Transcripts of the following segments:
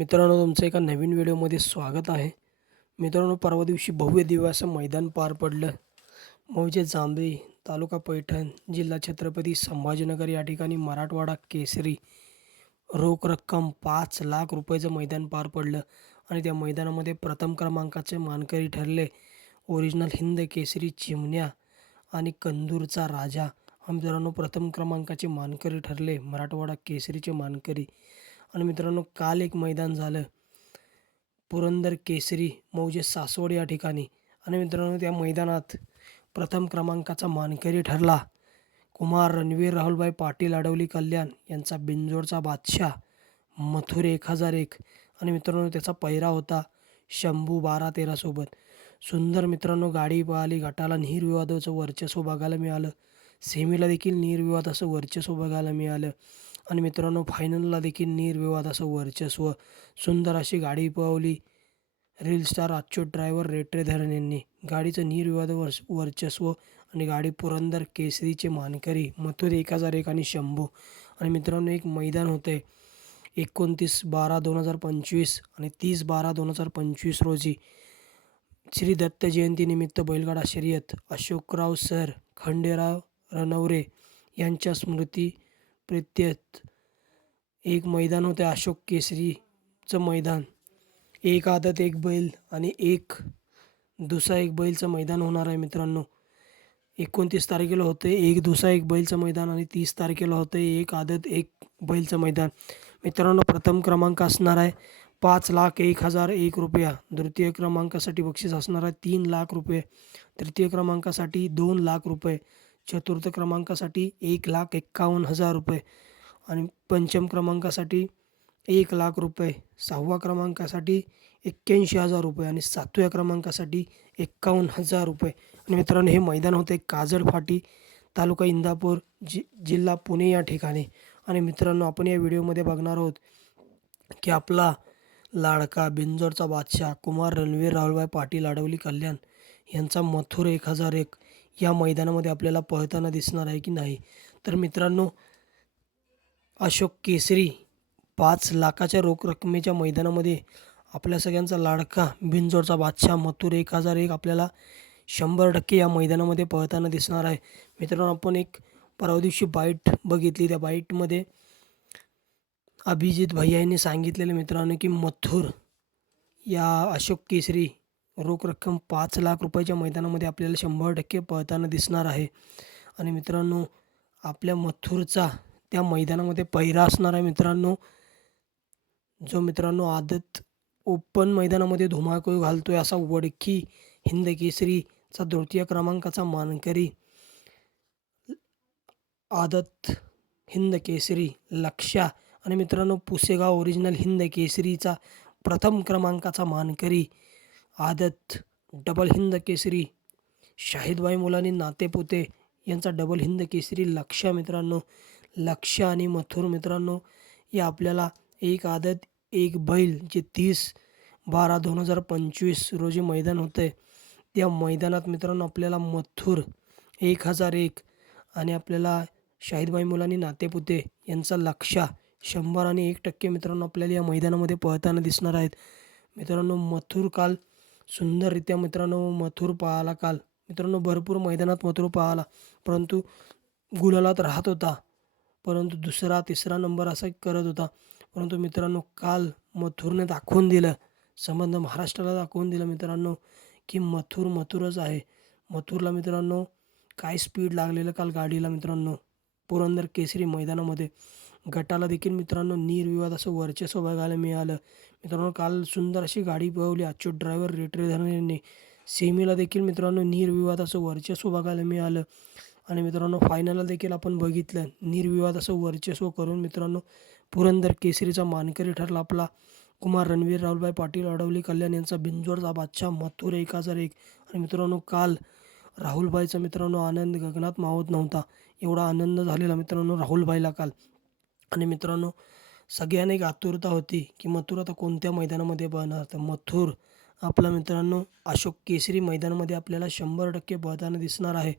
मित्रांनो, तुमचं एका नवीन व्हिडिओमध्ये स्वागत आहे. मित्रांनो, परवा दिवशी भव्य दिव्य असं मैदान पार पडलं. मौजे जांभळी, तालुका पैठण, जिल्हा छत्रपती संभाजीनगर या ठिकाणी मराठवाडा केसरी रोख रक्कम 5 लाख रुपयाचं मैदान पार पडलं आणि त्या मैदानामध्ये प्रथम क्रमांकाचे मानकरी ठरले ओरिजिनल हिंद केसरी चिमण्या आणि कंदूरचा राजा. हा मित्रांनो प्रथम क्रमांकाचे मानकरी ठरले, मराठवाडा केसरीचे मानकरी. आणि मित्रांनो, काल एक मैदान झालं पुरंदर केसरी मौजे सासवड या ठिकाणी. आणि मित्रांनो, त्या मैदानात प्रथम क्रमांकाचा मानकरी ठरला कुमार रणवीर राहुलभाई पाटील आडवली कल्याण यांचा बिंजोडचा बादशाह मथुर 1001. आणि मित्रांनो, त्याचा पैरा होता शंभू 12-13 सोबत. सुंदर मित्रांनो गाडी पळाली. गटाला निर्विवादाचं वर्चस्व बघायला मिळालं, सेमीला देखील निर्विवाद असं वर्चस्व बघायला मिळालं आणि मित्रांनो फायनलला देखील निर्विवाद असं वर्चस्व. सुंदर अशी गाडी पळवली रील स्टार अच्युत ड्रायव्हर रेटरे धरण यांनी. गाडीचं निर्विवाद वर्चस्व आणि गाडी पुरंदर केसरीचे मानकरी मथुर 1001 आणि शंभू. आणि मित्रांनो, एक मैदान होते 29/12/2025 आणि 30/12/2025 रोजी श्री दत्त जयंतीनिमित्त बैलगाडा शर्यत अशोकराव सर खंडेराव रणवरे यांच्या स्मृती प्रित्यर्थ एक मैदान होते अशोक केसरीचं मैदान. एक आदत एक बैल आणि एक दुसरा एक बैलचं मैदान होणार आहे मित्रांनो. 29 तारखेला होते एक दुसरा एक बैलचं मैदान आणि 30 तारखेला होते एक आदत एक बैलचं मैदान. मित्रांनो, प्रथम क्रमांक असणार आहे 5,01,001 रुपया. द्वितीय क्रमांकासाठी बक्षीस असणार आहे 3 लाख रुपये. तृतीय क्रमांकासाठी 2 लाख रुपये. चतुर्थ क्रमांकासाठी 1,51,000 रुपये आणि पंचम क्रमांकासाठी 1 लाख रुपये. सहावा क्रमांकासाठी 81,000 रुपये आणि सातव्या क्रमांकासाठी 51,000 रुपये. आणि मित्रांनो, हे मैदान होते काजळ फाटी, तालुका इंदापूर, जिल्हा पुणे या ठिकाणी. आणि मित्रांनो, आपण या व्हिडिओमध्ये बघणार आहोत की आपला लाडका बिंजोडचा बादशाह कुमार रणवीर राहुलभाई पाटील आडवली कल्याण यांचा मथुर 1001 या मैदानामध्ये आपल्याला पळताना दिसणार आहे की नाही. तर मित्रांनो, अशोक केसरी 5 लाखाच्या रोख रकमेच्या मैदानामध्ये आपल्या सगळ्यांचा लाडका बिंजोडचा बादशाह मथुर 1001 आपल्याला 100% या मैदानामध्ये पळताना दिसणार आहे. मित्रांनो, आपण एक परवा दिवशी बाईट बघितली. त्या बाईटमध्ये अभिजित भैया यांनी सांगितलेलं मित्रांनो की मथुर या अशोक केसरी रोख रक्कम 5 लाख रुपयाच्या मैदानामध्ये आपल्याला 100% पळताना दिसणार आहे. आणि मित्रांनो, आपल्या मथुरचा त्या मैदानामध्ये पहिरा असणार आहे मित्रांनो, जो मित्रांनो आदत ओपन मैदानामध्ये धुमाकूळ घालतोय असा वडकी हिंद केसरीचा द्वितीय क्रमांकाचा मानकरी आदत हिंद केसरी लक्षा. आणि मित्रांनो, पुसेगाव ओरिजिनल हिंद केसरीचा प्रथम क्रमांकाचा मानकरी आदत डबल हिंद केसरी शाहिदभाई मुलानी नातेपुते यांचा डबल हिंद केसरी लक्षा. मित्रांनो, लक्षा आणि मथुर मित्रांनो या आपल्याला एक आदत एक बैल जे 30/12/2025 रोजी मैदान होतं आहे, त्या मैदानात मित्रांनो आपल्याला मथुर 1001 आणि आपल्याला शाहिदभाई मुलानी नातेपुते यांचा लक्षा 100 आणि 1% मित्रांनो आपल्याला या मैदानामध्ये पळताना दिसणार आहेत. मित्रांनो, मथुर काल सुंदररित्या मित्रांनो मथुर पळाला काल. मित्रांनो, भरपूर मैदानात मथुर पळाला, परंतु गुलालात राहत होता, परंतु दुसरा तिसरा नंबर असा करत होता. परंतु मित्रांनो, काल मथुरने दाखवून दिलं, संबंध महाराष्ट्राला दाखवून दिलं मित्रांनो की मथुर मथुरच आहे. मथुरला मित्रांनो काय स्पीड लागलेलं काल गाडीला मित्रांनो पुरंदर केसरी मैदानामध्ये. गटाला देखील मित्रांनो निर्विवाद असं वर्चस्व बघायला मिळालं. मित्रांनो, काल सुंदर अशी गाडी पळवली अच्युत ड्रायव्हर रेटरे धरण यांनी. सेमीला देखील मित्रांनो निर्विवाद असं वर्चस्व बघायला मिळालं आणि मित्रांनो फायनलला देखील आपण बघितलं निर्विवाद असं वर्चस्व करून मित्रांनो पुरंदर केसरीचा मानकरी ठरला आपला कुमार रणवीर राहुलभाई पाटील आडवली कल्याण यांचा बिंजोडचा बादशाह मथुर 1001. आणि मित्रांनो, काल राहुलभाईचा मित्रांनो आनंद गगनात मावत नव्हता, एवढा आनंद झालेला मित्रांनो राहुलभाईला काल. आणि मित्रांनो, सगळ्यांना एक आतुरता होती की मथुर आता कोणत्या मैदानामध्ये पळणार. तर मथुर आपला मित्रांनो अशोक केसरी मैदानामध्ये आपल्याला 100% पळताना दिसणार आहे.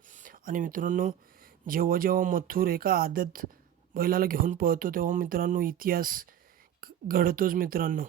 आणि मित्रांनो, जेव्हा जेव्हा मथुर एका आदत बैलाला घेऊन पळतो तेव्हा मित्रांनो इतिहास घडतोच मित्रांनो.